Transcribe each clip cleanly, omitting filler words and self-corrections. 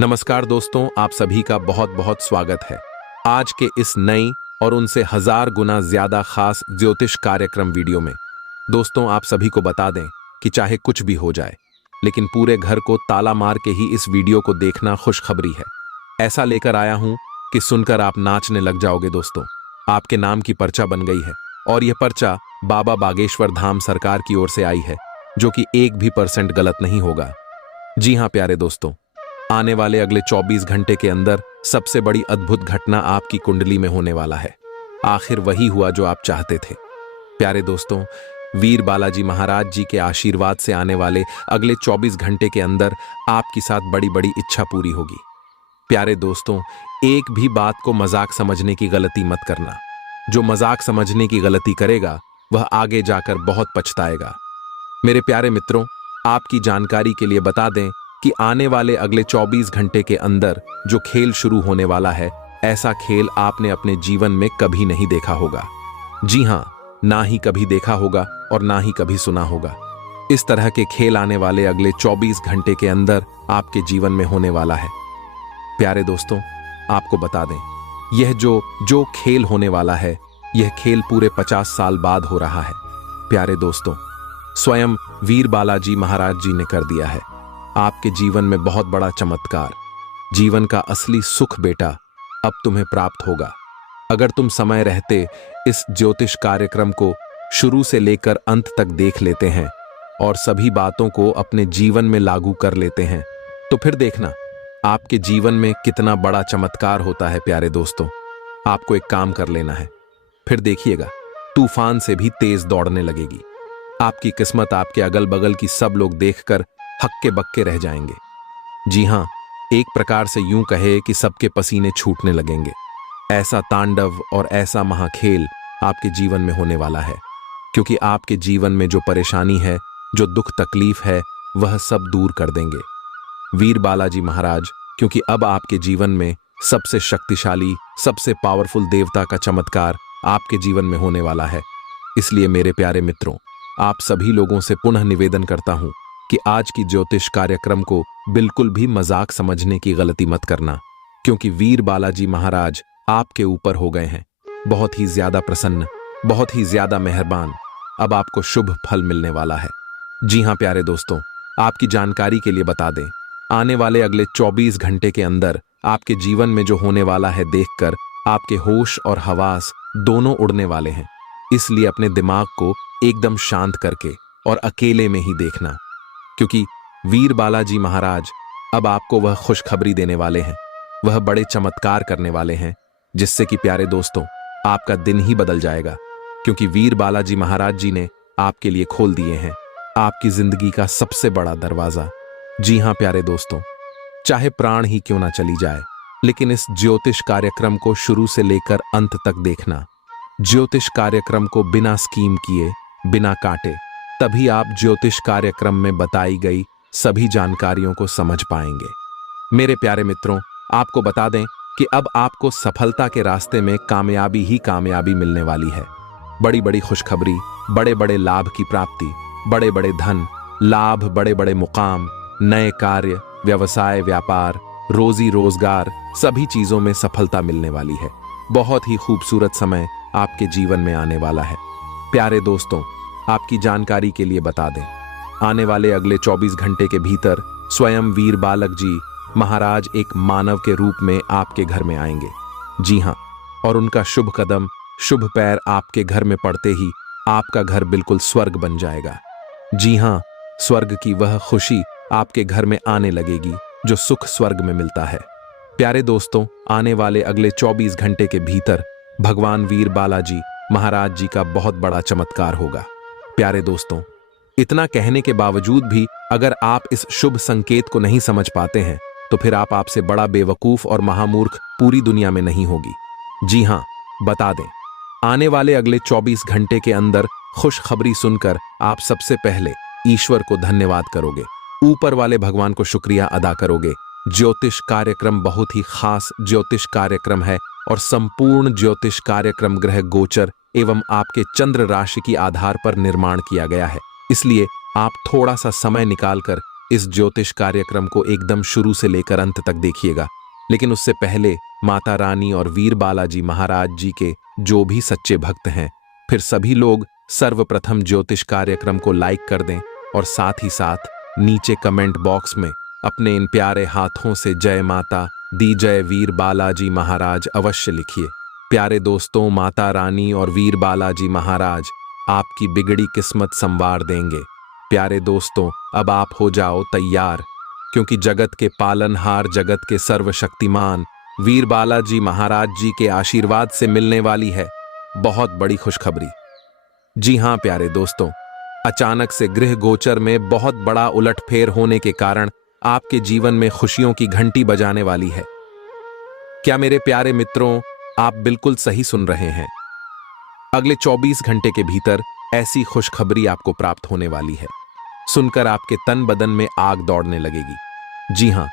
नमस्कार दोस्तों, आप सभी का बहुत बहुत स्वागत है आज के इस नई और उनसे 1000 गुना ज्यादा खास ज्योतिष कार्यक्रम वीडियो में। दोस्तों, आप सभी को बता दें कि चाहे कुछ भी हो जाए, लेकिन पूरे घर को ताला मार के ही इस वीडियो को देखना खुशखबरी है। ऐसा लेकर आया हूं कि सुनकर आप नाचने लग जाओगे। दोस्तों, आपके नाम की पर्चा बन गई है और यह पर्चा बाबा बागेश्वर धाम सरकार की ओर से आई है, जो कि 1% भी गलत नहीं होगा। जी हां प्यारे दोस्तों, आने वाले अगले 24 घंटे के अंदर सबसे बड़ी अद्भुत घटना आपकी कुंडली में होने वाला है। आखिर वही हुआ जो आप चाहते थे। प्यारे दोस्तों, वीर बालाजी महाराज जी के आशीर्वाद से आने वाले अगले 24 घंटे के अंदर आपकी साथ बड़ी बड़ी इच्छा पूरी होगी। प्यारे दोस्तों, एक भी बात को मजाक समझने की गलती मत करना। जो मजाक समझने की गलती करेगा वह आगे जाकर बहुत पछताएगा। मेरे प्यारे मित्रों, आपकी जानकारी के लिए बता दें कि आने वाले अगले 24 घंटे के अंदर जो खेल शुरू होने वाला है, ऐसा खेल आपने अपने जीवन में कभी नहीं देखा होगा। जी हां, ना ही कभी देखा होगा और ना ही कभी सुना होगा। इस तरह के खेल आने वाले अगले 24 घंटे के अंदर आपके जीवन में होने वाला है। प्यारे दोस्तों, आपको बता दें, यह जो खेल होने वाला है, यह खेल पूरे 50 साल बाद हो रहा है। प्यारे दोस्तों, स्वयं वीर बालाजी महाराज जी ने कर दिया है। आपके जीवन में बहुत बड़ा चमत्कार, जीवन का असली सुख बेटा अब तुम्हें प्राप्त होगा। अगर तुम समय रहते इस ज्योतिष कार्यक्रम को शुरू से लेकर अंत तक देख लेते हैं और सभी बातों को अपने जीवन में लागू कर लेते हैं, तो फिर देखना आपके जीवन में कितना बड़ा चमत्कार होता है। प्यारे दोस्तों, आपको एक काम कर लेना है, फिर देखिएगा तूफान से भी तेज दौड़ने लगेगी। आपकी किस्मत आपके अगल बगल की सब लोग देखकर हक्के बक्के रह जाएंगे। जी हां, एक प्रकार से यूं कहे कि सबके पसीने छूटने लगेंगे। ऐसा तांडव और ऐसा महाखेल आपके जीवन में होने वाला है, क्योंकि आपके जीवन में जो परेशानी है, जो दुख तकलीफ है, वह सब दूर कर देंगे वीर बालाजी महाराज। क्योंकि अब आपके जीवन में सबसे शक्तिशाली, सबसे पावरफुल देवता का चमत्कार आपके जीवन में होने वाला है। इसलिए मेरे प्यारे मित्रों, आप सभी लोगों से पुनः निवेदन करता हूं कि आज की ज्योतिष कार्यक्रम को बिल्कुल भी मजाक समझने की गलती मत करना, क्योंकि वीर बालाजी महाराज आपके ऊपर हो गए हैं बहुत ही ज्यादा प्रसन्न, बहुत ही ज्यादा मेहरबान। अब आपको शुभ फल मिलने वाला है। जी हां प्यारे दोस्तों, आपकी जानकारी के लिए बता दें, आने वाले अगले 24 घंटे के अंदर आपके जीवन में जो होने वाला है, देखकर आपके होश और हवास दोनों उड़ने वाले हैं। इसलिए अपने दिमाग को एकदम शांत करके और अकेले में ही देखना, क्योंकि वीर बालाजी महाराज अब आपको वह खुशखबरी देने वाले हैं, वह बड़े चमत्कार करने वाले हैं, जिससे कि प्यारे दोस्तों आपका दिन ही बदल जाएगा। क्योंकि वीर बालाजी महाराज जी ने आपके लिए खोल दिए हैं आपकी जिंदगी का सबसे बड़ा दरवाजा। जी हां प्यारे दोस्तों, चाहे प्राण ही क्यों ना चली जाए, लेकिन इस ज्योतिष कार्यक्रम को शुरू से लेकर अंत तक देखना। ज्योतिष कार्यक्रम को बिना स्कीम किए, बिना काटे, तभी आप ज्योतिष कार्यक्रम में बताई गई सभी जानकारियों को समझ पाएंगे। मेरे प्यारे मित्रों, आपको बता दें कि अब आपको सफलता के रास्ते में कामयाबी ही कामयाबी मिलने वाली है। बड़ी बड़ी खुशखबरी, बड़े बड़े लाभ की प्राप्ति, बड़े बड़े धन लाभ, बड़े बड़े मुकाम, नए कार्य, व्यवसाय, व्यापार, रोजी रोजगार, सभी चीजों में सफलता मिलने वाली है। बहुत ही खूबसूरत समय आपके जीवन में आने वाला है। प्यारे दोस्तों, आपकी जानकारी के लिए बता दें, आने वाले अगले 24 घंटे के भीतर स्वयं वीर बालक जी महाराज एक मानव के रूप में आपके घर में आएंगे। जी हां, और उनका शुभ कदम, शुभ पैर आपके घर में पड़ते ही आपका घर बिल्कुल स्वर्ग बन जाएगा। जी हां, स्वर्ग की वह खुशी आपके घर में आने लगेगी जो सुख स्वर्ग में मिलता है। प्यारे दोस्तों, आने वाले अगले 24 घंटे के भीतर भगवान वीर बालाजी महाराज जी का बहुत बड़ा चमत्कार होगा। प्यारे दोस्तों, इतना कहने के बावजूद भी अगर आप इस शुभ संकेत को नहीं समझ पाते हैं, तो फिर आपसे बड़ा बेवकूफ और महामूर्ख पूरी दुनिया में नहीं होगी। जी हां, बता दें, आने वाले अगले 24 घंटे के अंदर खुशखबरी सुनकर आप सबसे पहले ईश्वर को धन्यवाद करोगे, ऊपर वाले भगवान को शुक्रिया अदा करोगे। ज्योतिष कार्यक्रम बहुत ही खास ज्योतिष कार्यक्रम है और संपूर्ण ज्योतिष कार्यक्रम ग्रह गोचर एवं आपके चंद्र राशि की आधार पर निर्माण किया गया है। इसलिए आप थोड़ा सा समय निकालकर इस ज्योतिष कार्यक्रम को एकदम शुरू से लेकर अंत तक देखिएगा। लेकिन उससे पहले माता रानी और वीर बालाजी महाराज जी के जो भी सच्चे भक्त हैं, फिर सभी लोग सर्वप्रथम ज्योतिष कार्यक्रम को लाइक कर दें और साथ ही साथ नीचे कमेंट बॉक्स में अपने इन प्यारे हाथों से जय माता दी जय वीर बालाजी महाराज अवश्य लिखिए। प्यारे दोस्तों, माता रानी और वीर बालाजी महाराज आपकी बिगड़ी किस्मत संवार देंगे। प्यारे दोस्तों, अब आप हो जाओ तैयार, क्योंकि जगत के पालनहार, जगत के सर्वशक्तिमान वीर बालाजी महाराज जी के आशीर्वाद से मिलने वाली है बहुत बड़ी खुशखबरी। जी हां प्यारे दोस्तों, अचानक से गृह गोचर में बहुत बड़ा उलटफेर होने के कारण आपके जीवन में खुशियों की घंटी बजाने वाली है। क्या मेरे प्यारे मित्रों, आप बिल्कुल सही सुन रहे हैं। अगले 24 घंटे के भीतर ऐसी खुशखबरी आपको प्राप्त होने वाली है, सुनकर आपके तन बदन में आग दौड़ने लगेगी। जी हां,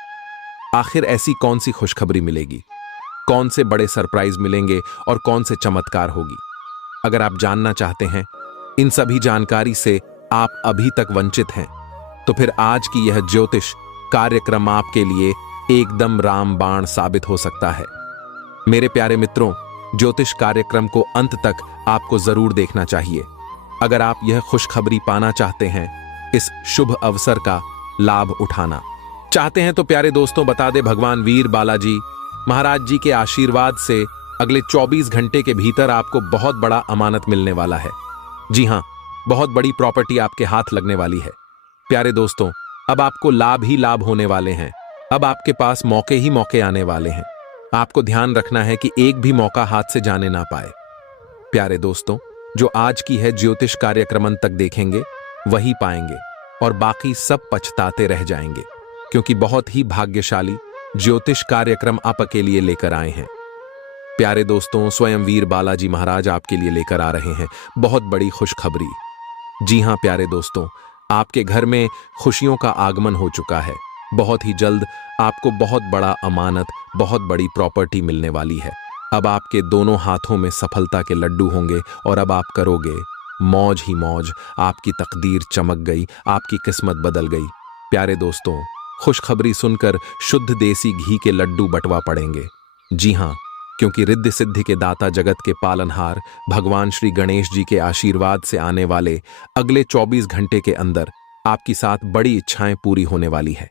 आखिर ऐसी कौन सी खुशखबरी मिलेगी, कौन से बड़े सरप्राइज मिलेंगे और कौन से चमत्कार होगी? अगर आप जानना चाहते हैं इन सभी जानकारी से आप अभी तक वंचित हैं, तो फिर आज की यह ज्योतिष कार्यक्रम आपके लिए एकदम रामबाण साबित हो सकता है। मेरे प्यारे मित्रों, ज्योतिष कार्यक्रम को अंत तक आपको जरूर देखना चाहिए अगर आप यह खुशखबरी पाना चाहते हैं, इस शुभ अवसर का लाभ उठाना चाहते हैं। तो प्यारे दोस्तों, बता दे भगवान वीर बालाजी महाराज जी के आशीर्वाद से अगले 24 घंटे के भीतर आपको बहुत बड़ा अमानत मिलने वाला है। जी हां, बहुत बड़ी प्रॉपर्टी आपके हाथ लगने वाली है। प्यारे दोस्तों, अब आपको लाभ ही लाभ होने वाले हैं। अब आपके पास मौके ही मौके आने वाले हैं। आपको ध्यान रखना है कि एक भी मौका हाथ से जाने ना पाए। प्यारे दोस्तों, जो आज की है ज्योतिष कार्यक्रम तक देखेंगे वही पाएंगे और बाकी सब पछताते रह जाएंगे, क्योंकि बहुत ही भाग्यशाली ज्योतिष कार्यक्रम आपके लिए लेकर आए हैं। प्यारे दोस्तों, स्वयं वीर बालाजी महाराज आपके लिए लेकर आ रहे हैं बहुत बड़ी खुशखबरी। जी हां प्यारे दोस्तों, आपके घर में खुशियों का आगमन हो चुका है। बहुत ही जल्द आपको बहुत बड़ा अमानत, बहुत बड़ी प्रॉपर्टी मिलने वाली है। अब आपके दोनों हाथों में सफलता के लड्डू होंगे और अब आप करोगे मौज ही मौज। आपकी तकदीर चमक गई, आपकी किस्मत बदल गई। प्यारे दोस्तों, खुशखबरी सुनकर शुद्ध देसी घी के लड्डू बंटवा पड़ेंगे। जी हां, क्योंकि रिद्धि सिद्धि के दाता, जगत के पालनहार भगवान श्री गणेश जी के आशीर्वाद से आने वाले अगले 24 घंटे के अंदर आपकी साथ बड़ी इच्छाएं पूरी होने वाली है।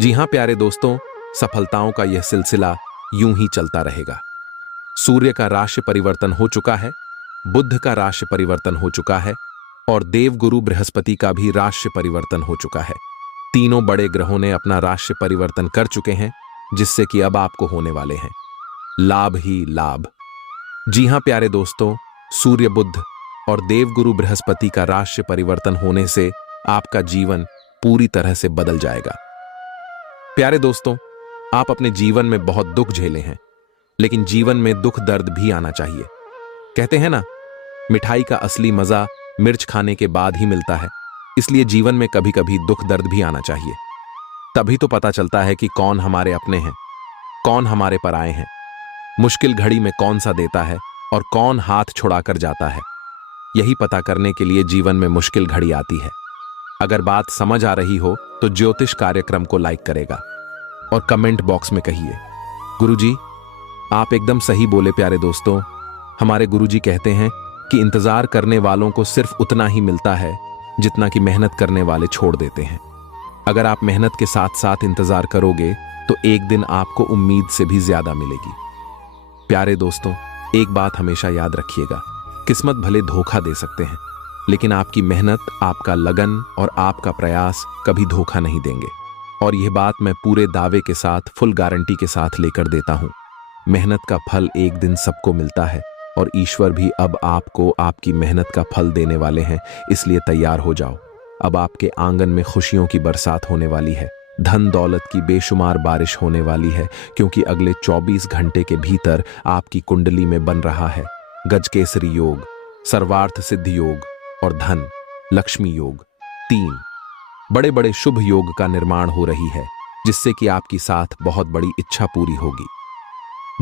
जी हां प्यारे दोस्तों, सफलताओं का यह सिलसिला यूं ही चलता रहेगा। सूर्य का राशि परिवर्तन हो चुका है, बुध का राशि परिवर्तन हो चुका है और देवगुरु बृहस्पति का भी राशि परिवर्तन हो चुका है। तीनों बड़े ग्रहों ने अपना राशि परिवर्तन कर चुके हैं, जिससे कि अब आपको होने वाले हैं लाभ ही लाभ। जी हां प्यारे दोस्तों, सूर्य, बुध और देवगुरु बृहस्पति का राशि परिवर्तन होने से आपका जीवन पूरी तरह से बदल जाएगा। प्यारे दोस्तों, आप अपने जीवन में बहुत दुख झेले हैं, लेकिन जीवन में दुख दर्द भी आना चाहिए। कहते हैं ना, मिठाई का असली मजा मिर्च खाने के बाद ही मिलता है। इसलिए जीवन में कभी कभी दुख दर्द भी आना चाहिए। तभी तो पता चलता है कि कौन हमारे अपने हैं, कौन हमारे पराए हैं, मुश्किल घड़ी में कौन सा देता है और कौन हाथ छुड़ाकर जाता है। यही पता करने के लिए जीवन में मुश्किल घड़ी आती है। अगर बात समझ आ रही हो तो ज्योतिष कार्यक्रम को लाइक करेगा और कमेंट बॉक्स में कहिए, गुरुजी आप एकदम सही बोले। प्यारे दोस्तों, हमारे गुरुजी कहते हैं कि इंतजार करने वालों को सिर्फ उतना ही मिलता है जितना कि मेहनत करने वाले छोड़ देते हैं। अगर आप मेहनत के साथ साथ इंतजार करोगे तो एक दिन आपको उम्मीद से भी ज्यादा मिलेगी। प्यारे दोस्तों, एक बात हमेशा याद रखिएगा, किस्मत भले धोखा दे सकते हैं, लेकिन आपकी मेहनत, आपका लगन और आपका प्रयास कभी धोखा नहीं देंगे। और यह बात मैं पूरे दावे के साथ, फुल गारंटी के साथ लेकर देता हूं। मेहनत का फल एक दिन सबको मिलता है और ईश्वर भी अब आपको आपकी मेहनत का फल देने वाले हैं। इसलिए तैयार हो जाओ। अब आपके आंगन में खुशियों की बरसात होने वाली है, धन दौलत की बेशुमार बारिश होने वाली है, क्योंकि अगले 24 घंटे के भीतर आपकी कुंडली में बन रहा है गजकेसरी योग, सर्वार्थ सिद्धि योग और धन लक्ष्मी योग। 3 बड़े बड़े शुभ योग का निर्माण हो रही है, जिससे कि आपकी साथ बहुत बड़ी इच्छा पूरी होगी।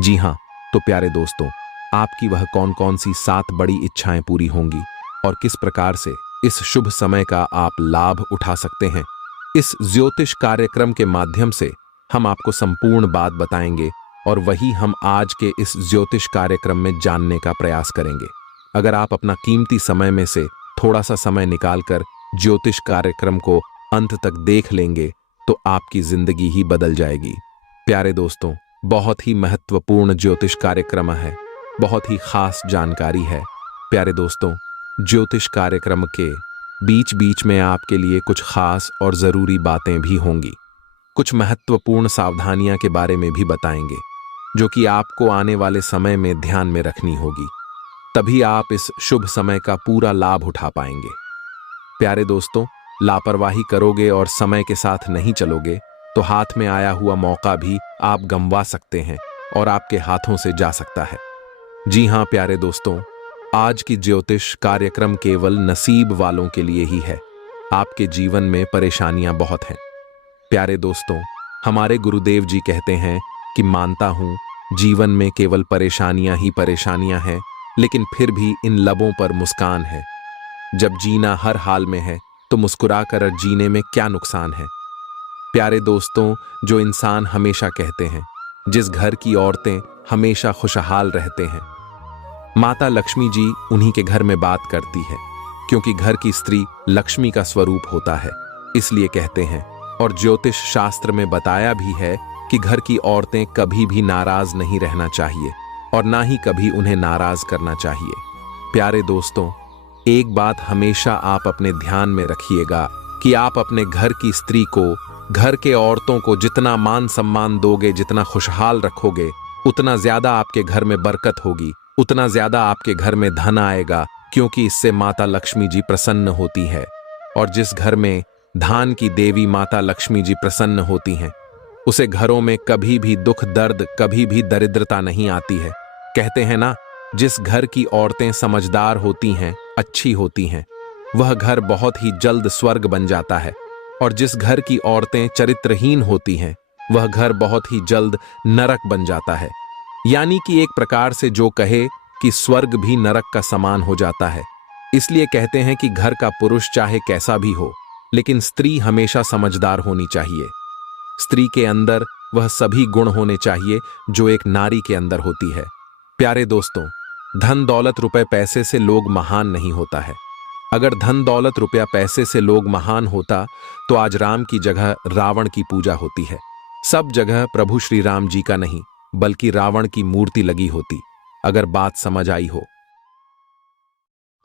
जी हां, तो प्यारे दोस्तों, आपकी वह कौन कौन सी 7 बड़ी इच्छाएं पूरी होंगी और किस प्रकार से इस शुभ समय का आप लाभ उठा सकते हैं, इस ज्योतिष कार्यक्रम के माध्यम से हम आपको संपूर्ण बात बताएंगे और वही हम आज के इस ज्योतिष कार्यक्रम में जानने का प्रयास करेंगे। अगर आप अपना कीमती समय में से थोड़ा सा समय निकालकर ज्योतिष कार्यक्रम को अंत तक देख लेंगे तो आपकी जिंदगी ही बदल जाएगी। प्यारे दोस्तों, बहुत ही महत्वपूर्ण ज्योतिष कार्यक्रम है, बहुत ही खास जानकारी है। प्यारे दोस्तों, ज्योतिष कार्यक्रम के बीच बीच में आपके लिए कुछ खास और जरूरी बातें भी होंगी। कुछ महत्वपूर्ण सावधानियां के बारे में भी बताएंगे जो कि आपको आने वाले समय में ध्यान में रखनी होगी, तभी आप इस शुभ समय का पूरा लाभ उठा पाएंगे। प्यारे दोस्तों, लापरवाही करोगे और समय के साथ नहीं चलोगे तो हाथ में आया हुआ मौका भी आप गंवा सकते हैं और आपके हाथों से जा सकता है। जी हां प्यारे दोस्तों, आज की ज्योतिष कार्यक्रम केवल नसीब वालों के लिए ही है। आपके जीवन में परेशानियां बहुत हैं। प्यारे दोस्तों, हमारे गुरुदेव जी कहते हैं कि मानता हूं जीवन में केवल परेशानियां ही परेशानियां हैं, लेकिन फिर भी इन लबों पर मुस्कान है। जब जीना हर हाल में है तो मुस्कुराकर जीने में क्या नुकसान है। प्यारे दोस्तों, जो इंसान हमेशा कहते हैं, जिस घर की औरतें हमेशा खुशहाल रहते हैं, माता लक्ष्मी जी उन्हीं के घर में बात करती है, क्योंकि घर की स्त्री लक्ष्मी का स्वरूप होता है, इसलिए कहते हैं। और ज्योतिष शास्त्र में बताया भी है कि घर की औरतें कभी भी नाराज नहीं रहना चाहिए और ना ही कभी उन्हें नाराज करना चाहिए। प्यारे दोस्तों, एक बात हमेशा आप अपने ध्यान में रखिएगा कि आप अपने घर की स्त्री को, घर के औरतों को जितना मान सम्मान दोगे, जितना खुशहाल रखोगे, उतना ज्यादा आपके घर में बरकत होगी, उतना ज्यादा आपके घर में धन आएगा, क्योंकि इससे माता लक्ष्मी जी प्रसन्न होती है। और जिस घर में धान की देवी माता लक्ष्मी जी प्रसन्न होती हैं, उसे घरों में कभी भी दुख दर्द, कभी भी दरिद्रता नहीं आती है। कहते हैं ना, जिस घर की औरतें समझदार होती हैं, अच्छी होती हैं, वह घर बहुत ही जल्द स्वर्ग बन जाता है। और जिस घर की औरतें चरित्रहीन होती हैं, वह घर बहुत ही जल्द नरक बन जाता है। यानी कि एक प्रकार से जो कहे कि स्वर्ग भी नरक का समान हो जाता है। इसलिए कहते हैं कि घर का पुरुष चाहे कैसा भी हो, लेकिन स्त्री हमेशा समझदार होनी चाहिए। स्त्री के अंदर वह सभी गुण होने चाहिए जो एक नारी के अंदर होती है। प्यारे दोस्तों, धन दौलत रुपए पैसे से लोग महान नहीं होता है। अगर धन दौलत रुपया पैसे से लोग महान होता तो आज राम की जगह रावण की पूजा होती है। सब जगह प्रभु श्री राम जी का नहीं बल्कि रावण की मूर्ति लगी होती। अगर बात समझ आई हो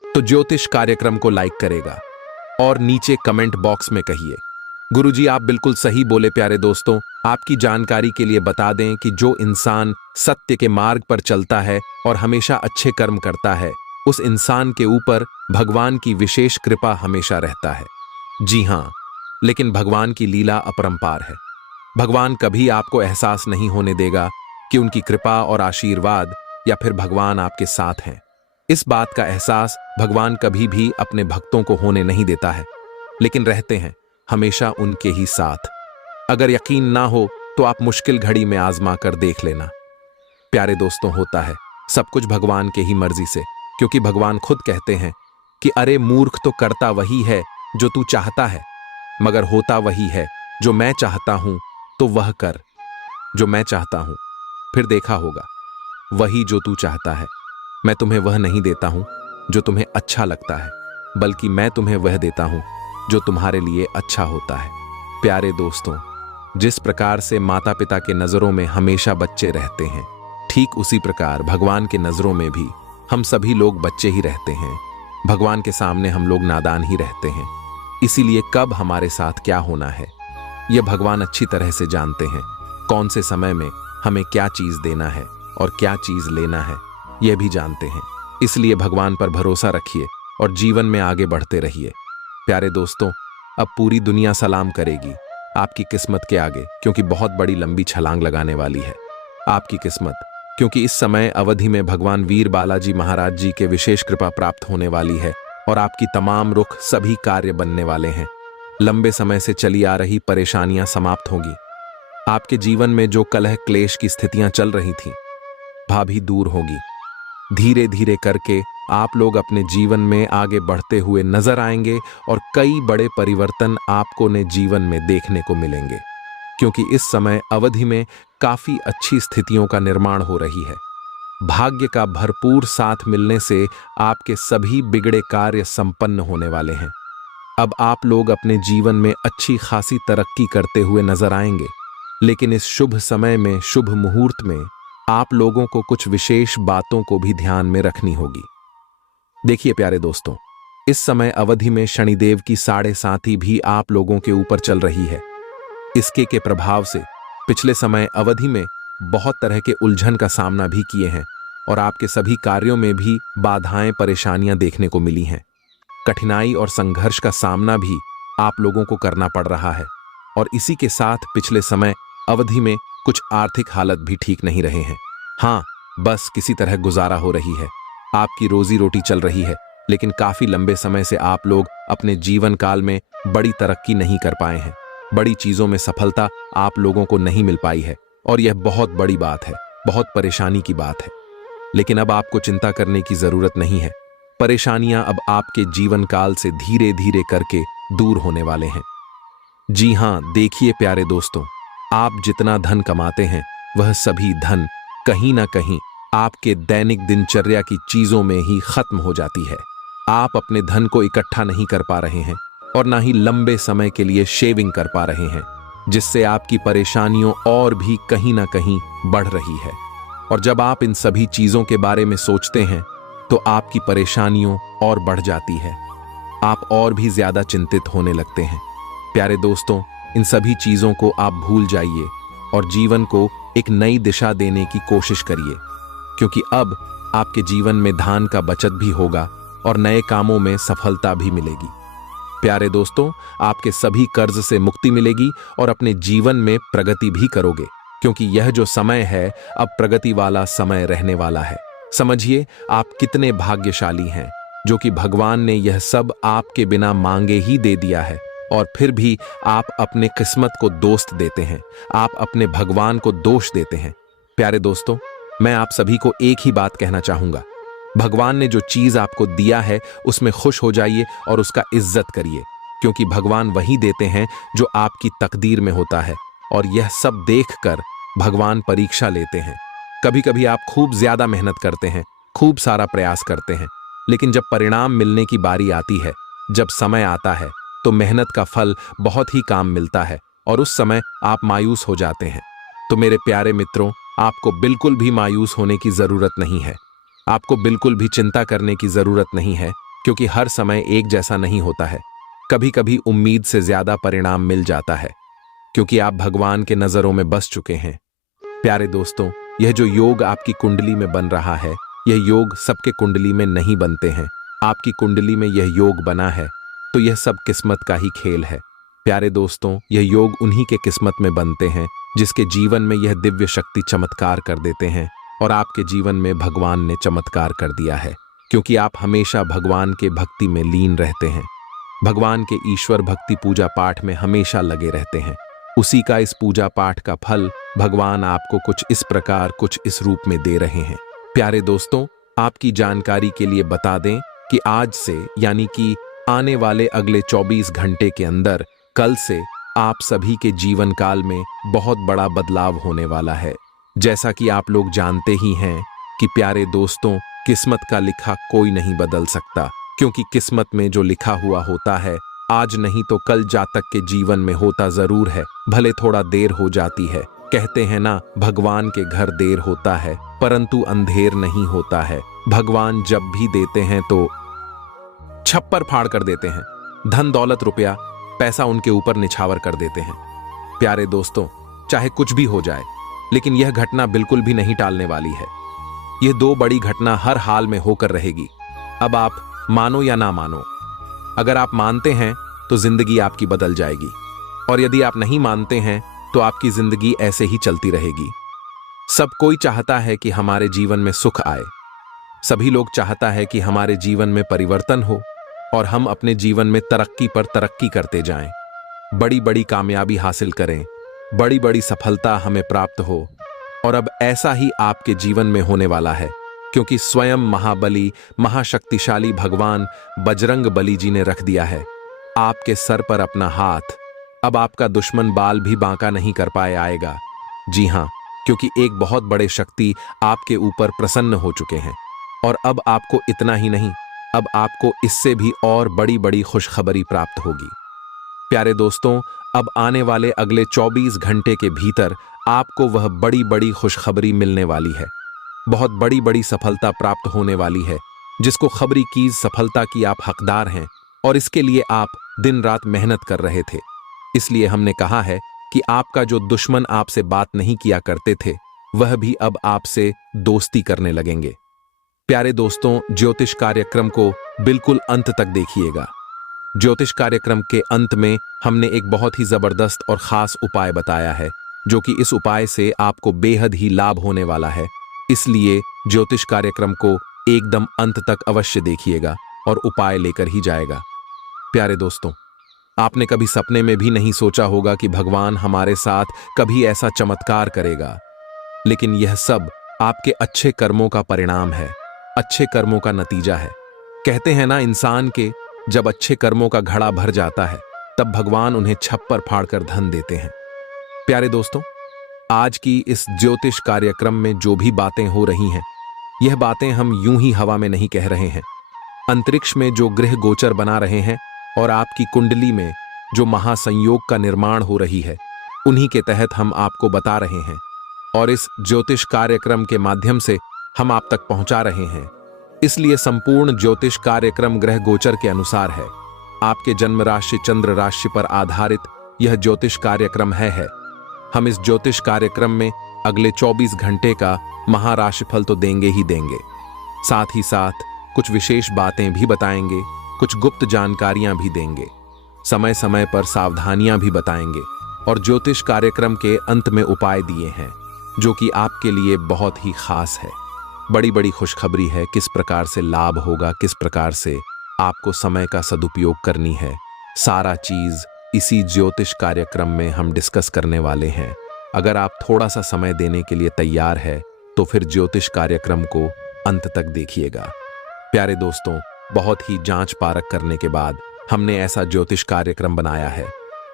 तो ज्योतिष कार्यक्रम को लाइक करेगा और नीचे कमेंट बॉक्स में कहिए, गुरुजी आप बिल्कुल सही बोले। प्यारे दोस्तों, आपकी जानकारी के लिए बता दें कि जो इंसान सत्य के मार्ग पर चलता है और हमेशा अच्छे कर्म करता है, उस इंसान के ऊपर भगवान की विशेष कृपा हमेशा रहता है। जी हां, लेकिन भगवान की लीला अपरंपार है। भगवान कभी आपको एहसास नहीं होने देगा कि उनकी कृपा और आशीर्वाद या फिर भगवान आपके साथ हैं। इस बात का एहसास भगवान कभी भी अपने भक्तों को होने नहीं देता है, लेकिन रहते हैं हमेशा उनके ही साथ। अगर यकीन ना हो तो आप मुश्किल घड़ी में आजमा कर देख लेना। प्यारे दोस्तों, होता है सब कुछ भगवान के ही मर्जी से, क्योंकि भगवान खुद कहते हैं कि अरे मूर्ख, तो करता वही है जो तू चाहता है, मगर होता वही है जो मैं चाहता हूं, तो वह कर जो मैं चाहता हूं, फिर देखा होगा वही जो तू चाहता है। मैं तुम्हें वह नहीं देता हूं जो तुम्हें अच्छा लगता है, बल्कि मैं तुम्हें वह देता हूं जो तुम्हारे लिए अच्छा होता है। प्यारे दोस्तों, जिस प्रकार से माता पिता के नजरों में हमेशा बच्चे रहते हैं, ठीक उसी प्रकार भगवान के नजरों में भी हम सभी लोग बच्चे ही रहते हैं। भगवान के सामने हम लोग नादान ही रहते हैं। इसीलिए कब हमारे साथ क्या होना है, यह भगवान अच्छी तरह से जानते हैं। कौन से समय में हमें क्या चीज देना है और क्या चीज लेना है, यह भी जानते हैं। इसलिए भगवान पर भरोसा रखिए और जीवन में आगे बढ़ते रहिए। प्यारे दोस्तों, अब पूरी दुनिया सलाम करेगी आपकी किस्मत के आगे, क्योंकि बहुत बड़ी लंबी छलांग लगाने वाली है आपकी किस्मत, क्योंकि इस समय अवधि में भगवान वीर बालाजी महाराज जी के विशेष कृपा प्राप्त होने वाली है और आपकी तमाम रुख सभी कार्य बनने वाले हैं। लंबे समय से चली आ रही परेशानियां समाप्त होंगी। आपके जीवन में जो कलह क्लेश की स्थितियां चल रही थीं, भाभी दूर होगी। धीरे धीरे करके आप लोग अपने जीवन में आगे बढ़ते हुए नजर आएंगे और कई बड़े परिवर्तन आपको ने जीवन में देखने को मिलेंगे, क्योंकि इस समय अवधि में काफी अच्छी स्थितियों का निर्माण हो रही है। भाग्य का भरपूर साथ मिलने से आपके सभी बिगड़े कार्य संपन्न होने वाले हैं। अब आप लोग अपने जीवन में अच्छी खासी तरक्की करते हुए नजर आएंगे, लेकिन इस शुभ समय में, शुभ मुहूर्त में आप लोगों को कुछ विशेष बातों को भी ध्यान में रखनी होगी। देखिए प्यारे दोस्तों, इस समय अवधि में शनिदेव की 7.5 भी आप लोगों के ऊपर चल रही है। इसके के प्रभाव से पिछले समय अवधि में बहुत तरह के उलझन का सामना भी किए हैं और आपके सभी कार्यों में भी बाधाएं, परेशानियां देखने को मिली हैं। कठिनाई और संघर्ष का सामना भी आप लोगों को करना पड़ रहा है और इसी के साथ पिछले समय अवधि में कुछ आर्थिक हालत भी ठीक नहीं रहे हैं। हाँ, बस किसी तरह गुजारा हो रही है, आपकी रोजी रोटी चल रही है, लेकिन काफी लंबे समय से आप लोग अपने जीवन काल में बड़ी तरक्की नहीं कर पाए हैं। बड़ी चीजों में सफलता आप लोगों को नहीं मिल पाई है और यह बहुत बड़ी बात है, बहुत परेशानी की बात है। लेकिन अब आपको चिंता करने की जरूरत नहीं है। परेशानियां अब आपके जीवन काल से धीरे धीरे करके दूर होने वाले हैं। जी हां, देखिए प्यारे दोस्तों, आप जितना धन कमाते हैं वह सभी धन कहीं ना कहीं आपके दैनिक दिनचर्या की चीजों में ही खत्म हो जाती है। आप अपने धन को इकट्ठा नहीं कर पा रहे हैं और ना ही लंबे समय के लिए शेविंग कर पा रहे हैं, जिससे आपकी परेशानियों और भी कहीं ना कहीं बढ़ रही है। और जब आप इन सभी चीजों के बारे में सोचते हैं तो आपकी परेशानियों और बढ़ जाती है, आप और भी ज्यादा चिंतित होने लगते हैं। प्यारे दोस्तों, इन सभी चीजों को आप भूल जाइए और जीवन को एक नई दिशा देने की कोशिश करिए, क्योंकि अब आपके जीवन में धन का बचत भी होगा और नए कामों में सफलता भी मिलेगी। प्यारे दोस्तों, आपके सभी कर्ज से मुक्ति मिलेगी और अपने जीवन में प्रगति भी करोगे, क्योंकि यह जो समय है अब प्रगति वाला समय रहने वाला है। समझिए आप कितने भाग्यशाली हैं, जो कि भगवान ने यह सब आपके बिना मांगे ही दे दिया है और फिर भी आप अपने किस्मत को दोस्त देते हैं, आप अपने भगवान को दोष देते हैं। प्यारे दोस्तों, मैं आप सभी को एक ही बात कहना चाहूंगा, भगवान ने जो चीज आपको दिया है उसमें खुश हो जाइए और उसका इज्जत करिए, क्योंकि भगवान वही देते हैं जो आपकी तकदीर में होता है और यह सब देखकर भगवान परीक्षा लेते हैं। कभी कभी आप खूब ज्यादा मेहनत करते हैं, खूब सारा प्रयास करते हैं, लेकिन जब परिणाम मिलने की बारी आती है, जब समय आता है, तो मेहनत का फल बहुत ही काम मिलता है और उस समय आप मायूस हो जाते हैं। तो मेरे प्यारे मित्रों, आपको बिल्कुल भी मायूस होने की जरूरत नहीं है, आपको बिल्कुल भी चिंता करने की जरूरत नहीं है, क्योंकि हर समय एक जैसा नहीं होता है। कभी कभी उम्मीद से ज्यादा परिणाम मिल जाता है, क्योंकि आप भगवान के नजरों में बस चुके हैं। प्यारे दोस्तों, यह जो योग आपकी कुंडली में बन रहा है, यह योग सबके कुंडली में नहीं बनते हैं। आपकी कुंडली में यह योग बना है तो यह सब किस्मत का ही खेल है। प्यारे दोस्तों, यह योग उन्हीं के किस्मत में बनते हैं जिसके जीवन में यह दिव्य शक्ति चमत्कार कर देते हैं, और आपके जीवन में भगवान ने चमत्कार कर दिया है, क्योंकि आप हमेशा भगवान के भक्ति में लीन रहते हैं, भगवान के ईश्वर भक्ति पूजा पाठ में हमेशा लगे रहते हैं। उसी का इस पूजा पाठ का फल भगवान आपको कुछ इस प्रकार, कुछ इस रूप में दे रहे हैं। प्यारे दोस्तों, आपकी जानकारी के लिए बता दें कि आज से, यानी कि आने वाले अगले 24 घंटे के अंदर, कल से आप सभी के जीवन काल में बहुत बड़ा बदलाव होने वाला है। जैसा कि आप लोग जानते ही हैं कि प्यारे दोस्तों, किस्मत का लिखा कोई नहीं बदल सकता, क्योंकि किस्मत में जो लिखा हुआ होता है, आज नहीं तो कल जातक के जीवन में होता जरूर है, भले थोड़ा देर हो जाती है। कहते हैं ना, भगवान के घर देर होता है परंतु अंधेर नहीं होता है। भगवान जब भी देते हैं तो छप्पर फाड़ कर देते हैं, धन दौलत रुपया पैसा उनके ऊपर निछावर कर देते हैं। प्यारे दोस्तों, चाहे कुछ भी हो जाए, लेकिन यह घटना बिल्कुल भी नहीं टालने वाली है। यह दो बड़ी घटना हर हाल में होकर रहेगी। अब आप मानो या ना मानो, अगर आप मानते हैं तो जिंदगी आपकी बदल जाएगी, और यदि आप नहीं मानते हैं तो आपकी जिंदगी ऐसे ही चलती रहेगी। सब कोई चाहता है कि हमारे जीवन में सुख आए, सभी लोग चाहता है कि हमारे जीवन में परिवर्तन हो और हम अपने जीवन में तरक्की पर तरक्की करते जाएं, बड़ी बड़ी कामयाबी हासिल करें, बड़ी बड़ी सफलता हमें प्राप्त हो। और अब ऐसा ही आपके जीवन में होने वाला है, क्योंकि स्वयं महाबली महाशक्तिशाली भगवान बजरंग बली जी ने रख दिया है आपके सर पर अपना हाथ। अब आपका दुश्मन बाल भी बांका नहीं कर पाए आएगा। जी हाँ, क्योंकि एक बहुत बड़े शक्ति आपके ऊपर प्रसन्न हो चुके हैं। और अब आपको इतना ही नहीं, अब आपको इससे भी और बड़ी बड़ी खुशखबरी प्राप्त होगी। प्यारे दोस्तों, अब आने वाले अगले 24 घंटे के भीतर आपको वह बड़ी बड़ी खुशखबरी मिलने वाली है। बहुत बड़ी बड़ी सफलता प्राप्त होने वाली है, जिसको खबरी की सफलता की आप हकदार हैं और इसके लिए आप दिन रात मेहनत कर रहे थे। इसलिए हमने कहा है कि आपका जो दुश्मन आपसे बात नहीं किया करते थे, वह भी अब आपसे दोस्ती करने लगेंगे। प्यारे दोस्तों, ज्योतिष कार्यक्रम को बिल्कुल अंत तक देखिएगा। ज्योतिष कार्यक्रम के अंत में हमने एक बहुत ही जबरदस्त और खास उपाय बताया है, जो कि इस उपाय से आपको बेहद ही लाभ होने वाला है। इसलिए ज्योतिष कार्यक्रम को एकदम अंत तक अवश्य देखिएगा और उपाय लेकर ही जाएगा। प्यारे दोस्तों, आपने कभी सपने में भी नहीं सोचा होगा कि भगवान हमारे साथ कभी ऐसा चमत्कार करेगा, लेकिन यह सब आपके अच्छे कर्मों का परिणाम है, अच्छे कर्मों का नतीजा है। कहते हैं ना, इंसान के जब अच्छे कर्मों का घड़ा भर जाता है, तब भगवान उन्हें छप्पर फाड़कर धन देते हैं। प्यारे दोस्तों, आज की इस ज्योतिष कार्यक्रम में जो भी बातें हो रही हैं, यह बातें हम यूं ही हवा में नहीं कह रहे हैं। अंतरिक्ष में जो ग्रह गोचर बना रहे हैं और आपकी कुंडली में जो महासंयोग का निर्माण हो रही है, उन्हीं के तहत हम आपको बता रहे हैं और इस ज्योतिष कार्यक्रम के माध्यम से हम आप तक पहुंचा रहे हैं। इसलिए संपूर्ण ज्योतिष कार्यक्रम ग्रह गोचर के अनुसार है। आपके जन्म राशि चंद्र राशि पर आधारित यह ज्योतिष कार्यक्रम है। हम इस ज्योतिष कार्यक्रम में अगले 24 घंटे का महाराशिफल तो देंगे ही देंगे, साथ ही साथ कुछ विशेष बातें भी बताएंगे, कुछ गुप्त जानकारियां भी देंगे, समय समय पर सावधानियां भी बताएंगे और ज्योतिष कार्यक्रम के अंत में उपाय दिए हैं, जो कि आपके लिए बहुत ही खास है। बड़ी बड़ी खुशखबरी है, किस प्रकार से लाभ होगा, किस प्रकार से आपको समय का सदुपयोग करनी है, सारा चीज इसी ज्योतिष कार्यक्रम में हम डिस्कस करने वाले हैं। अगर आप थोड़ा सा समय देने के लिए तैयार है तो फिर ज्योतिष कार्यक्रम को अंत तक देखिएगा। प्यारे दोस्तों, बहुत ही जांच परख करने के बाद हमने ऐसा ज्योतिष कार्यक्रम बनाया है,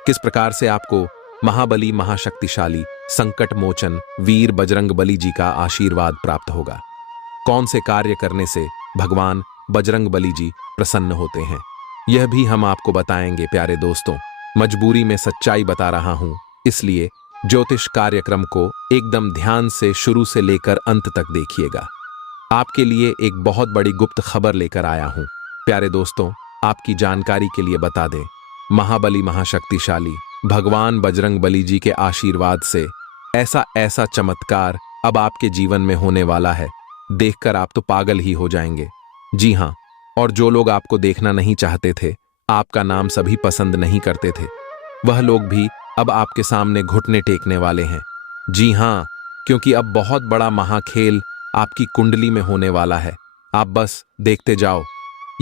किस प्रकार से आपको महाबली महाशक्तिशाली संकट मोचन वीर बजरंग बली जी का आशीर्वाद प्राप्त होगा। कौन से कार्य करने से भगवान बजरंग बली जी प्रसन्न होते हैं, यह भी हम आपको बताएंगे। प्यारे दोस्तों, मजबूरी में सच्चाई बता रहा हूं, इसलिए ज्योतिष कार्यक्रम को एकदम ध्यान से शुरू से लेकर अंत तक देखिएगा। आपके लिए एक बहुत बड़ी गुप्त खबर लेकर आया हूं। प्यारे दोस्तों, आपकी जानकारी के लिए बता दें, महाबली महाशक्तिशाली भगवान बजरंग बली जी के आशीर्वाद से ऐसा ऐसा चमत्कार अब आपके जीवन में होने वाला है, देखकर आप तो पागल ही हो जाएंगे। जी हां, और जो लोग आपको देखना नहीं चाहते थे, आपका नाम सभी पसंद नहीं करते थे, वह लोग भी अब आपके सामने घुटने टेकने वाले हैं। जी हां, क्योंकि अब बहुत बड़ा महाखेल आपकी कुंडली में होने वाला है। आप बस देखते जाओ,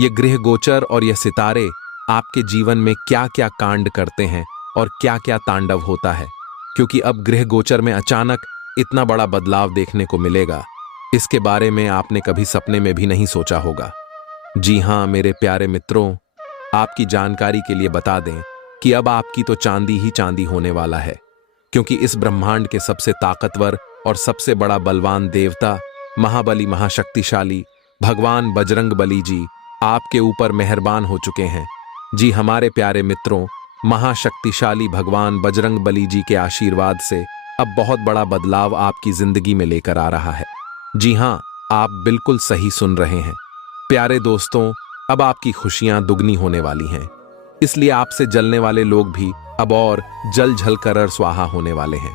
ये गृह गोचर और ये सितारे आपके जीवन में क्या क्या कांड करते हैं और क्या क्या तांडव होता है, क्योंकि अब गृह गोचर में अचानक इतना बड़ा बदलाव देखने को मिलेगा। इसके बारे में आपने कभी सपने में भी नहीं सोचा होगा। जी हां मेरे प्यारे मित्रों, आपकी जानकारी के लिए बता दें कि अब आपकी तो चांदी ही चांदी होने वाला है, क्योंकि इस ब्रह्मांड के सबसे ताकतवर और सबसे बड़ा बलवान देवता महाबली महाशक्तिशाली भगवान बजरंग बली जी आपके ऊपर मेहरबान हो चुके हैं। जी हमारे प्यारे मित्रों, महाशक्तिशाली भगवान बजरंग बली जी के आशीर्वाद से अब बहुत बड़ा बदलाव आपकी जिंदगी में लेकर आ रहा है। जी हां, आप बिल्कुल सही सुन रहे हैं। प्यारे दोस्तों, अब आपकी खुशियां दुगनी होने वाली हैं, इसलिए आपसे जलने वाले लोग भी अब और जल जल कर स्वाहा होने वाले हैं,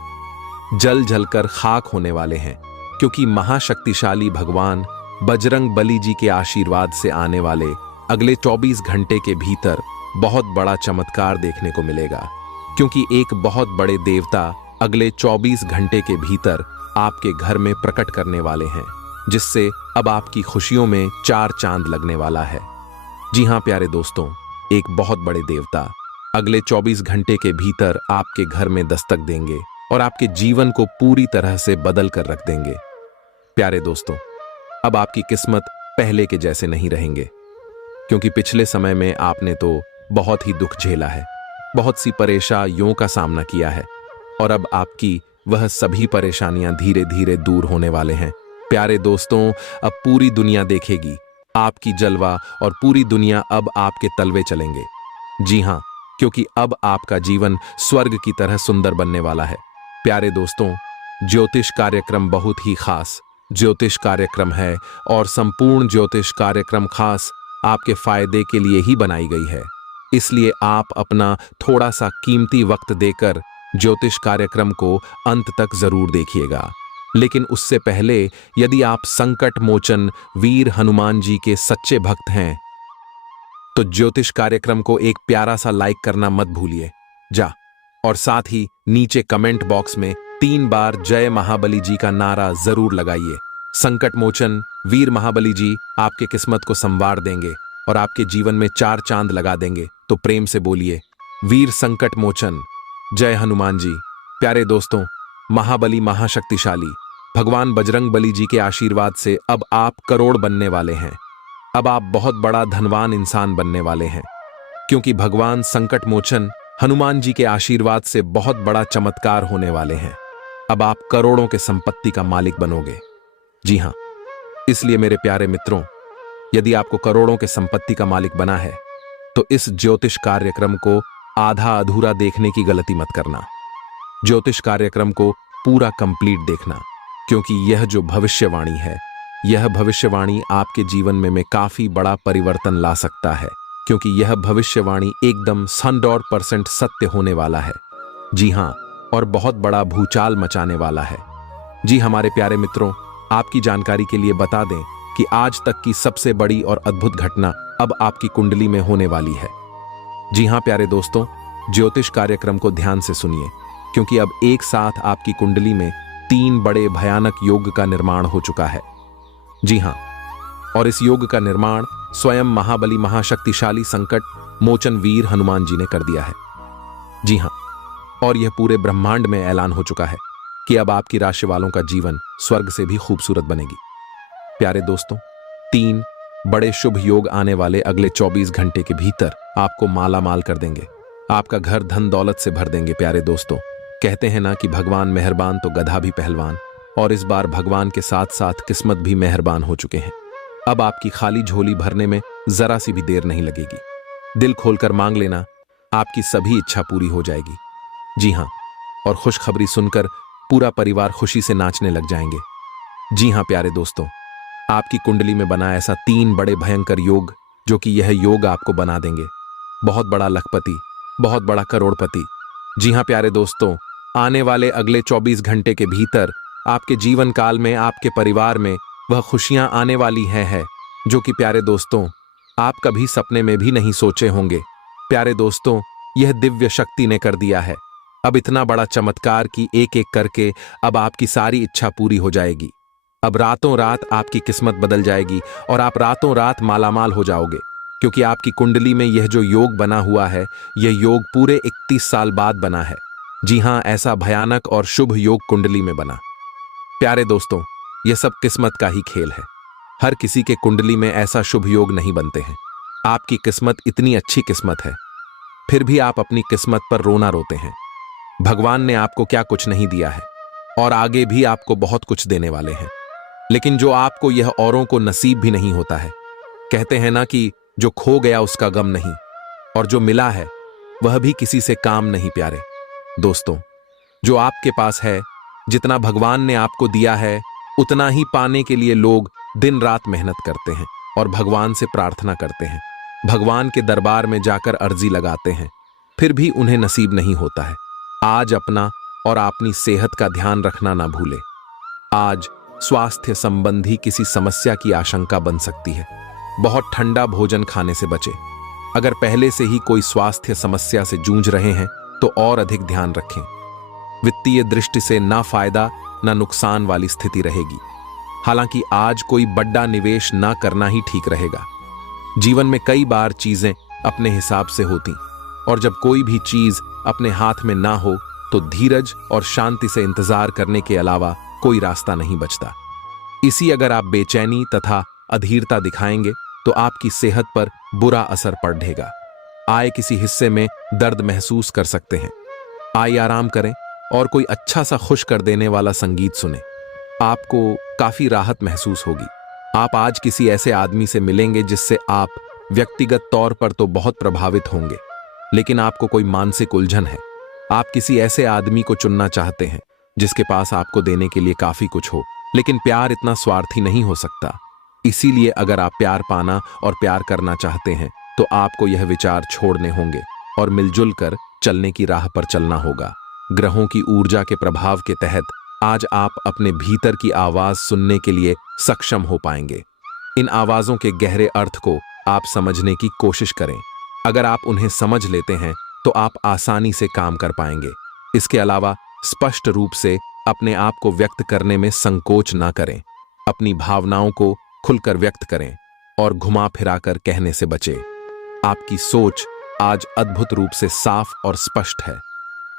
जल जल कर खाक होने वाले हैं, क्योंकि महाशक्तिशाली भगवान बजरंग बली जी के आशीर्वाद से आने वाले अगले 24 घंटे के भीतर बहुत बड़ा चमत्कार देखने को मिलेगा। क्योंकि एक बहुत बड़े देवता अगले 24 घंटे के भीतर आपके घर में प्रकट करने वाले हैं, जिससे अब आपकी खुशियों में 4 चांद लगने वाला है। जी हां प्यारे दोस्तों, एक बहुत बड़े देवता अगले 24 घंटे के भीतर आपके घर में दस्तक देंगे और आपके जीवन को पूरी तरह से बदल कर रख देंगे। प्यारे दोस्तों, अब आपकी किस्मत पहले के जैसे नहीं रहेंगे, क्योंकि पिछले समय में आपने तो बहुत ही दुख झेला है, बहुत सी परेशानियों का सामना किया है, और अब आपकी वह सभी परेशानियां धीरे धीरे दूर होने वाले हैं। प्यारे दोस्तों, अब पूरी दुनिया देखेगी आपकी जलवा, और पूरी दुनिया अब आपके तलवे चलेंगे। जी हां, क्योंकि अब आपका जीवन स्वर्ग की तरह सुंदर बनने वाला है। प्यारे दोस्तों, ज्योतिष कार्यक्रम बहुत ही खास ज्योतिष कार्यक्रम है, और संपूर्ण ज्योतिष कार्यक्रम खास आपके फायदे के लिए ही बनाई गई है। इसलिए आप अपना थोड़ा सा कीमती वक्त देकर ज्योतिष कार्यक्रम को अंत तक जरूर देखिएगा। लेकिन उससे पहले, यदि आप संकट मोचन वीर हनुमान जी के सच्चे भक्त हैं, तो ज्योतिष कार्यक्रम को एक प्यारा सा लाइक करना मत भूलिए और साथ ही नीचे कमेंट बॉक्स में 3 बार जय महाबली जी का नारा जरूर लगाइए। संकट मोचन वीर महाबली जी आपके किस्मत को संवार देंगे और आपके जीवन में 4 चांद लगा देंगे। तो प्रेम से बोलिए, वीर संकट मोचन, जय हनुमान जी। प्यारे दोस्तों, महाबली महाशक्तिशाली भगवान बजरंग बली जी के आशीर्वाद से अब आप करोड़ बनने वाले हैं। अब आप बहुत बड़ा धनवान इंसान बनने वाले हैं, क्योंकि भगवान संकट मोचन हनुमान जी के आशीर्वाद से बहुत बड़ा चमत्कार होने वाले हैं। अब आप करोड़ों के संपत्ति का मालिक बनोगे। जी हां, इसलिए मेरे प्यारे मित्रों, यदि आपको करोड़ों के संपत्ति का मालिक बना है, तो इस ज्योतिष कार्यक्रम को आधा अधूरा देखने की गलती मत करना। ज्योतिष कार्यक्रम को पूरा कंप्लीट देखना, क्योंकि यह जो भविष्यवाणी है, यह भविष्यवाणी आपके जीवन में काफी बड़ा परिवर्तन ला सकता है, क्योंकि यह भविष्यवाणी एकदम 100% सत्य होने वाला है। जी हां, और बहुत बड़ा भूचाल मचाने वाला है। जी हमारे प्यारे मित्रों, आपकी जानकारी के लिए बता दें कि आज तक की सबसे बड़ी और अद्भुत घटना अब आपकी कुंडली में होने वाली है। जी हां प्यारे दोस्तों, ज्योतिष कार्यक्रम को ध्यान से सुनिए, क्योंकि अब एक साथ आपकी कुंडली में 3 बड़े भयानक योग का निर्माण हो चुका है। जी हां, और इस योग का निर्माण स्वयं महाबली महाशक्तिशाली संकट मोचन वीर हनुमान जी ने कर दिया है। जी हां, और यह पूरे ब्रह्मांड में ऐलान हो चुका है कि अब आपकी राशि वालों का जीवन स्वर्ग से भी खूबसूरत बनेगी। प्यारे दोस्तों, 3 बड़े शुभ योग आने वाले अगले 24 घंटे के भीतर आपको माला माल कर देंगे, आपका घर धन दौलत से भर देंगे। प्यारे दोस्तों, कहते हैं ना कि भगवान मेहरबान तो गधा भी पहलवान, और इस बार भगवान के साथ साथ किस्मत भी मेहरबान हो चुके हैं। अब आपकी खाली झोली भरने में जरा सी भी देर नहीं लगेगी। दिल खोलकर मांग लेना, आपकी सभी इच्छा पूरी हो जाएगी। जी हां, और खुशखबरी सुनकर पूरा परिवार खुशी से नाचने लग जाएंगे। जी हां प्यारे दोस्तों, आपकी कुंडली में बना ऐसा 3 बड़े भयंकर योग, जो कि यह योग आपको बना देंगे बहुत बड़ा लखपति, बहुत बड़ा करोड़पति। जी हां प्यारे दोस्तों, आने वाले अगले 24 घंटे के भीतर आपके जीवन काल में, आपके परिवार में वह खुशियां आने वाली है जो कि प्यारे दोस्तों आप कभी सपने में भी नहीं सोचे होंगे। प्यारे दोस्तों, यह दिव्य शक्ति ने कर दिया है अब इतना बड़ा चमत्कार कि एक एक करके अब आपकी सारी इच्छा पूरी हो जाएगी। अब रातों रात आपकी किस्मत बदल जाएगी और आप रातों रात मालामाल हो जाओगे, क्योंकि आपकी कुंडली में यह जो योग बना हुआ है, यह योग पूरे 31 साल बाद बना है। जी हां, ऐसा भयानक और शुभ योग कुंडली में बना। प्यारे दोस्तों, यह सब किस्मत का ही खेल है। हर किसी के कुंडली में ऐसा शुभ योग नहीं बनते हैं। आपकी किस्मत इतनी अच्छी किस्मत है, फिर भी आप अपनी किस्मत पर रोना रोते हैं। भगवान ने आपको क्या कुछ नहीं दिया है, और आगे भी आपको बहुत कुछ देने वाले हैं, लेकिन जो आपको यह औरों को नसीब भी नहीं होता है। कहते हैं ना कि जो खो गया उसका गम नहीं, और जो मिला है वह भी किसी से काम नहीं। प्यारे दोस्तों, जो आपके पास है, जितना भगवान ने आपको दिया है, उतना ही पाने के लिए लोग दिन रात मेहनत करते हैं और भगवान से प्रार्थना करते हैं, भगवान के दरबार में जाकर अर्जी लगाते हैं, फिर भी उन्हें नसीब नहीं होता है। आज अपना और अपनी सेहत का ध्यान रखना ना भूले। आज स्वास्थ्य संबंधी किसी समस्या की आशंका बन सकती है। बहुत ठंडा भोजन खाने से बचे। अगर पहले से ही कोई स्वास्थ्य समस्या से जूझ रहे हैं तो और अधिक ध्यान रखें। वित्तीय दृष्टि से ना फायदा ना नुकसान वाली स्थिति रहेगी। हालांकि आज कोई बड़ा निवेश ना करना ही ठीक रहेगा। जीवन में कई बार चीजें अपने हिसाब से होती, और जब कोई भी चीज अपने हाथ में ना हो तो धीरज और शांति से इंतजार करने के अलावा कोई रास्ता नहीं बचता। इसी अगर आप बेचैनी तथा अधीरता दिखाएंगे तो आपकी सेहत पर बुरा असर पड़ेगा। आय किसी हिस्से में दर्द महसूस कर सकते हैं। आइए आराम करें और कोई अच्छा सा खुश कर देने वाला संगीत सुने। आपको काफी राहत महसूस होगी। आप आज किसी ऐसे आदमी से मिलेंगे जिससे आप व्यक्तिगत तौर पर तो बहुत प्रभावित होंगे, लेकिन आपको कोई मानसिक उलझन है। आप किसी ऐसे आदमी को चुनना चाहते हैं जिसके पास आपको देने के लिए काफी कुछ हो, लेकिन प्यार इतना स्वार्थी नहीं हो सकता। इसीलिए अगर आप प्यार पाना और प्यार करना चाहते हैं तो आपको यह विचार छोड़ने होंगे और मिलजुल कर चलने की राह पर चलना होगा। ग्रहों की ऊर्जा के प्रभाव के तहत आज आप अपने भीतर की आवाज सुनने के लिए सक्षम हो पाएंगे। इन आवाजों के गहरे अर्थ को आप समझने की कोशिश करें। अगर आप उन्हें समझ लेते हैं तो आप आसानी से काम कर पाएंगे। इसके अलावा स्पष्ट रूप से अपने आप को व्यक्त करने में संकोच ना करें। अपनी भावनाओं को खुलकर व्यक्त करें और घुमा फिरा कर कहने से बचें। आपकी सोच आज अद्भुत रूप से साफ और स्पष्ट है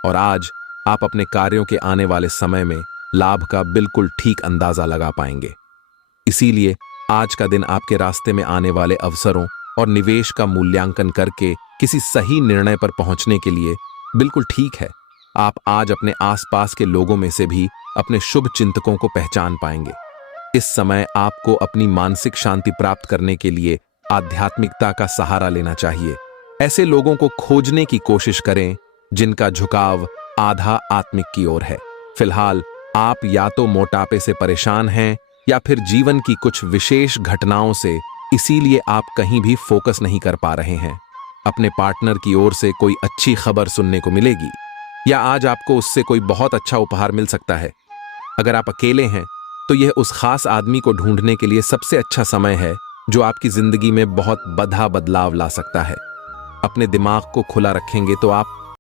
और आज आप अपने कार्यों के आने वाले समय में लाभ का बिल्कुल ठीक अंदाजा लगा पाएंगे। इसीलिए आज का दिन आपके रास्ते में आने वाले अवसरों और निवेश का मूल्यांकन करके किसी सही निर्णय पर पहुंचने के लिए बिल्कुल ठीक है। आप आज अपने आसपास के लोगों में से भी अपने शुभ चिंतकों को पहचान पाएंगे। इस समय आपको अपनी मानसिक शांति प्राप्त करने के लिए आध्यात्मिकता का सहारा लेना चाहिए। ऐसे लोगों को खोजने की कोशिश करें जिनका झुकाव आधा आत्मिक की ओर है। फिलहाल आप या तो मोटापे से परेशान हैं या फिर जीवन की कुछ विशेष घटनाओं से, इसीलिए आप कहीं भी फोकस नहीं कर पा रहे हैं। अपने पार्टनर की ओर से कोई अच्छी खबर सुनने को मिलेगी या आज आपको उससे कोई बहुत अच्छा उपहार मिल सकता है। अगर आप अकेले हैं तो यह उस खास आदमी को ढूंढने के लिए सबसे अच्छा समय है जो आपकी जिंदगी में बहुत बड़ा बदलाव ला सकता है। अपने दिमाग को खुला रखेंगे तो आप